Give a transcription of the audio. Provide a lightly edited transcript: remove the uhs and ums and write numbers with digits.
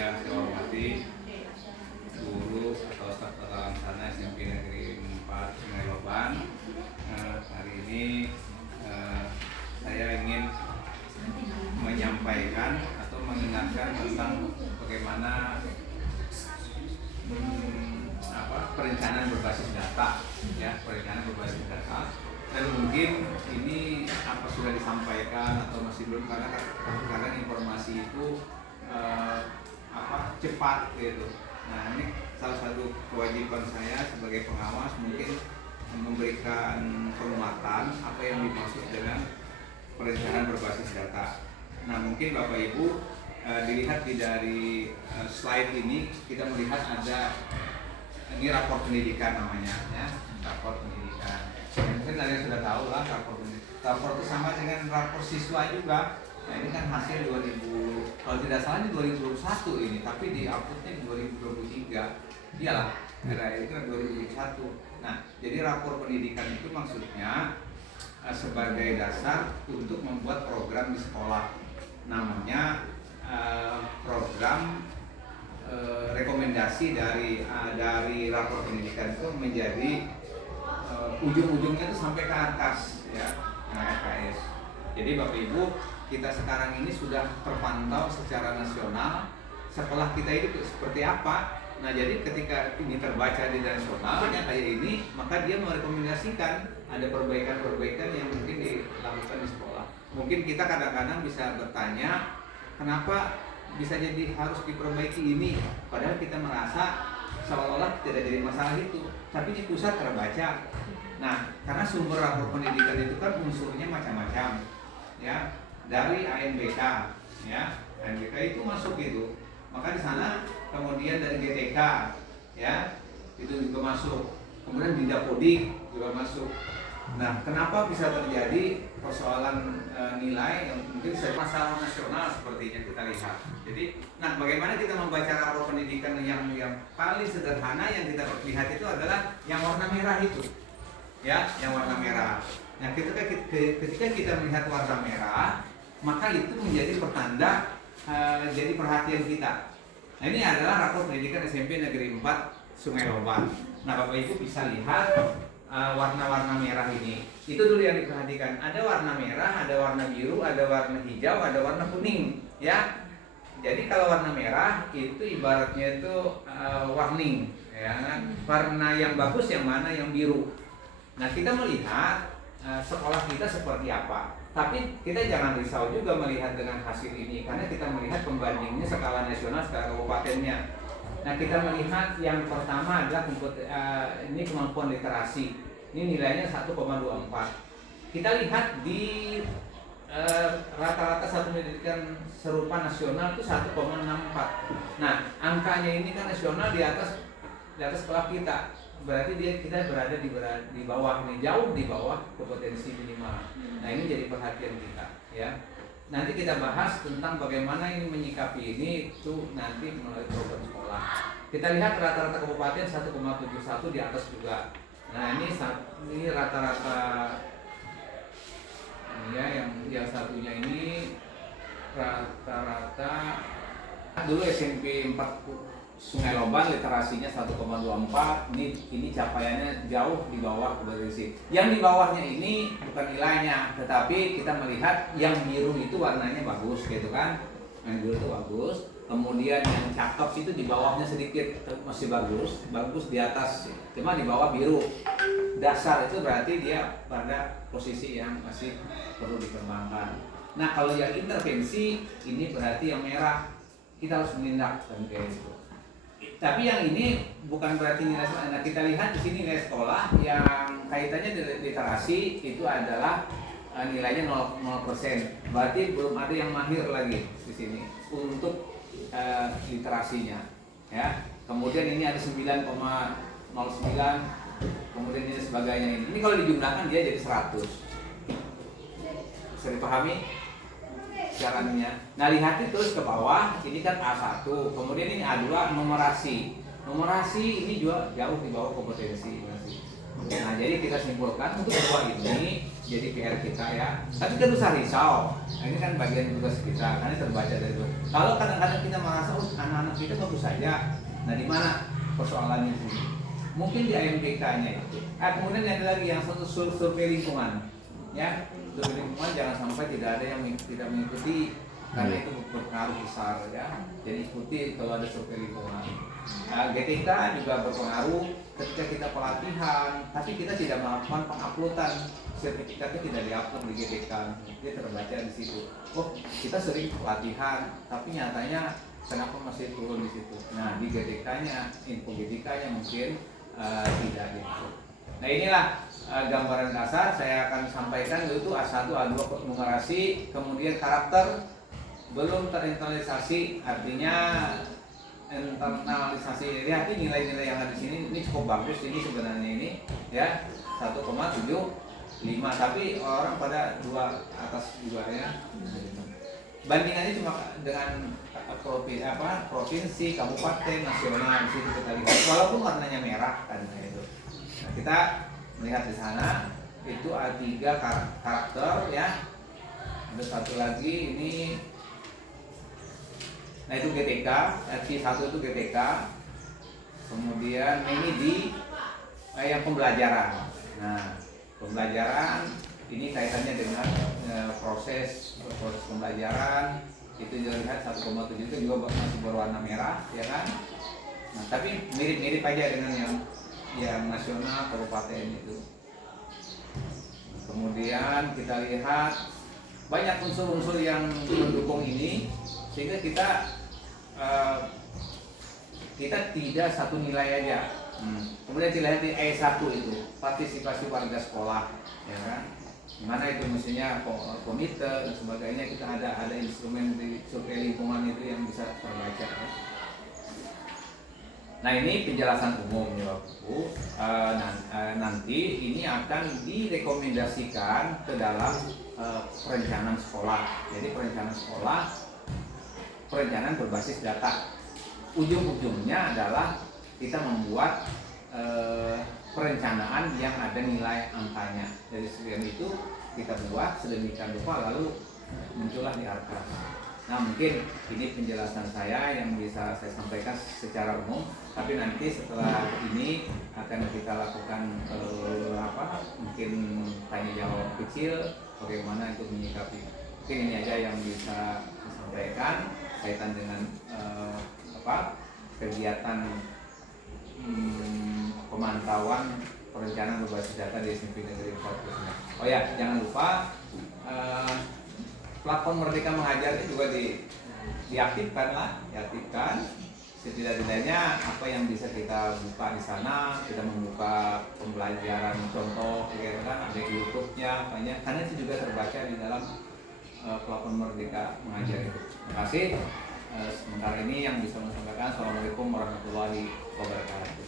yang saya hormati guru atau staf tata laksana SMP Negeri 4 Sungai Loban. Hari ini saya ingin menyampaikan atau mengingatkan tentang bagaimana perencanaan berbasis data, perencanaan berbasis data. Dan mungkin ini sudah disampaikan atau masih belum, karena kadang informasi itu cepat gitu. Nah, ini salah satu kewajiban saya sebagai pengawas, mungkin memberikan penguatan apa yang dimaksud dengan perencanaan berbasis data. Nah, mungkin Bapak Ibu dilihat dari slide ini, kita melihat ada ini rapor pendidikan namanya, ya, rapor pendidikan. Mungkin kalian sudah tahu lah rapor pendidikan. Rapor itu sama dengan rapor siswa juga. Nah, ini kan hasil 2000, kalau tidak salah ini 2021 ini, tapi di outputnya 2023. Iyalah, itu kan 2021. Nah, jadi rapor pendidikan itu maksudnya sebagai dasar untuk membuat program di sekolah. Namanya program rekomendasi dari rapor pendidikan itu menjadi ujung-ujungnya itu sampai ke atas, ya, RKS. Jadi Bapak Ibu, kita sekarang ini sudah terpantau secara nasional sekolah kita itu seperti apa. Nah, jadi ketika ini terbaca di nasionalnya kayak ini, maka dia merekomendasikan ada perbaikan-perbaikan yang mungkin dilakukan di sekolah. Mungkin kita kadang-kadang bisa bertanya, kenapa bisa jadi harus diperbaiki ini, padahal kita merasa seolah-olah tidak jadi masalah itu, tapi di pusat terbaca. Nah, karena sumber rapor pendidikan itu kan unsurnya macam-macam, ya, dari ANBK, ya, ANBK itu masuk itu, maka di sana kemudian dari GTK, ya, itu juga masuk, kemudian di Dapodik juga masuk. Nah, kenapa bisa terjadi persoalan nilai yang mungkin masalah nasional sepertinya kita lihat. Jadi, nah, bagaimana kita membaca rapor pendidikan yang paling sederhana yang kita lihat itu adalah yang warna merah itu, ya, yang warna merah. Nah, ketika kita melihat warna merah, maka itu menjadi pertanda jadi perhatian kita. Nah, ini adalah rapor pendidikan SMP Negeri 4 Sungai Loban. Nah, Bapak Ibu bisa lihat warna-warna merah ini. Itu dulu yang diperhatikan. Ada warna merah, ada warna biru, ada warna hijau, ada warna kuning, ya. Jadi kalau warna merah itu ibaratnya itu warning, ya kan? Warna yang bagus yang mana? Yang biru. Nah, kita melihat sekolah kita seperti apa. Tapi kita jangan risau juga melihat dengan hasil ini, karena kita melihat pembandingnya skala nasional, skala kabupatennya. Nah, kita melihat yang pertama adalah ini kemampuan literasi. Ini nilainya 1,24. Kita lihat di rata-rata satu pendidikan serupa nasional itu 1,64. Nah, angkanya ini kan nasional di atas sekolah kita. Berarti kita berada di bawah nih, jauh di bawah kompetensi minimal. Nah, ini jadi perhatian kita, ya. Nanti kita bahas tentang bagaimana ini menyikapi ini itu nanti melalui program sekolah. Kita lihat rata-rata kabupaten 1,71 di atas juga. Nah, ini rata-rata ini ya, yang satunya ini rata-rata dulu SMP 4 Sungai Loban literasinya 1,24. Ini capaiannya jauh di bawah kompetensi. Yang di bawahnya ini bukan nilainya, tetapi kita melihat yang biru itu warnanya bagus gitu kan. Yang biru itu bagus. Kemudian yang cakep itu di bawahnya sedikit masih bagus di atas, cuma di bawah biru. Dasar itu berarti dia pada posisi yang masih perlu dikembangkan. Nah, kalau yang intervensi ini berarti yang merah. Kita harus menindak kayak gitu. Tapi yang ini bukan berarti nilai sekolah. Nah, kita lihat di sini nilai sekolah yang kaitannya dengan literasi itu adalah nilainya 0%. Berarti belum ada yang mahir lagi di sini untuk literasinya, ya. Kemudian ini ada 9,09, kemudian ini sebagainya ini. Ini kalau dijumlahkan dia jadi 100. Bisa dipahami caranya. Nah, lihat terus ke bawah, ini kan A1, kemudian ini A2 numerasi. Numerasi ini juga jauh di bawah kompetensi masih. Nah, jadi kita simpulkan untuk bahwa ini jadi PR kita ya. Tapi kan usah risau. Nah, ini kan bagian tugas kita, karena terbaca dari itu. Kalau kadang-kadang kita merasa anak-anak kita bagus saja, nah di mana persoalannya itu? Mungkin di IMDK-nya itu. Kemudian ada lagi yang satu survei lingkungan, ya. Survei lingkungan jangan sampai tidak ada yang tidak mengikuti, karena itu berpengaruh besar ya. Jadi ikuti kalau ada survei lingkungan. GTK juga berpengaruh ketika kita pelatihan, tapi kita tidak melakukan penguploadan, sertifikatnya tidak diupload di GTK, dia terbaca di situ. Oh, kita sering pelatihan, tapi nyatanya kenapa masih turun di situ? Nah, di GTK-nya, info GTK-nya mungkin tidak gitu. Nah, inilah gambaran dasar saya akan sampaikan, yaitu A1, A2 numerasi, kemudian karakter belum terinternalisasi, artinya internalisasi. Lihat nilai-nilai yang ada di sini, ini cukup bagus ini sebenarnya ini ya 1,75, tapi orang pada 2 atas juga ya. Bandingannya cuma dengan provinsi, kabupaten, nasional di situ kita lihat. Walaupun warnanya merah kan itu. Nah, kita melihat di sana itu ada 3 karakter ya. Ada satu lagi ini. Nah itu GTK, C1 itu GTK. Kemudian ini di yang pembelajaran. Nah, pembelajaran ini kaitannya dengan proses pembelajaran. Itu dilihat 1,7 itu juga masih berwarna merah, ya kan? Nah, tapi mirip-mirip aja dengan yang nasional kabupaten itu. Kemudian kita lihat banyak unsur-unsur yang mendukung ini, sehingga kita tidak satu nilai aja. Kemudian dilihat di E1 itu partisipasi warga sekolah, ya kan? Mana itu mestinya komite dan sebagainya, kita ada instrumen di survei lingkungan itu yang bisa terbaca. Ya. Nah ini penjelasan umum ya Bapak Ibu. Nanti ini akan direkomendasikan ke dalam perencanaan sekolah. Jadi perencanaan sekolah, perencanaan berbasis data. Ujung-ujungnya adalah kita membuat perencanaan yang ada nilai angkanya. Dari sekian itu kita buat sedemikian rupa, lalu muncullah di Arkas. Nah mungkin ini penjelasan saya yang bisa saya sampaikan secara umum, tapi nanti setelah ini akan kita lakukan mungkin tanya jawab kecil bagaimana untuk menyikapi. Mungkin ini aja yang bisa saya sampaikan kaitan dengan kegiatan pemantauan perencanaan berbasis data di SMP Negeri 4. Oh ya, jangan lupa platform Merdeka Mengajar ini juga diaktifkan lah, setidak-tidaknya apa yang bisa kita buka di sana, kita membuka pembelajaran contoh, ya kan, ada YouTube-nya banyak, karena itu juga terbaca di dalam platform Merdeka Mengajar itu. Terima kasih. Sementara ini yang bisa saya sampaikan. Assalamualaikum warahmatullahi wabarakatuh.